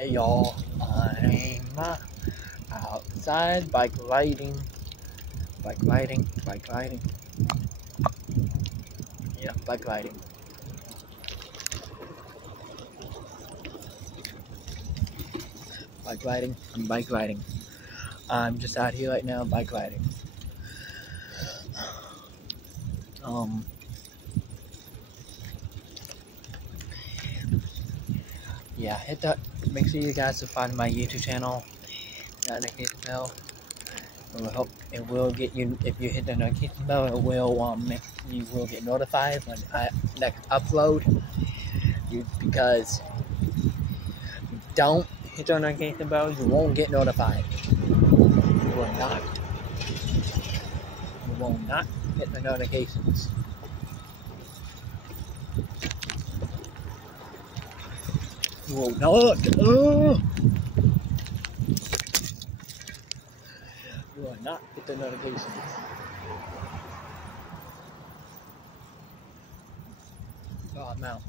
Hey y'all, I'm outside bike riding. Yeah, bike riding. I'm bike riding. I'm just out here right now bike riding. Yeah, hit that. Make sure you guys subscribe to my YouTube channel. That notification bell. It will help. It will get you. If you hit the notification bell, it will you will get notified when I next upload. Because don't hit the notification bell, you won't get notified. You will not. You will not get the notifications. You will not. You will not get the notifications. Oh, I'm out.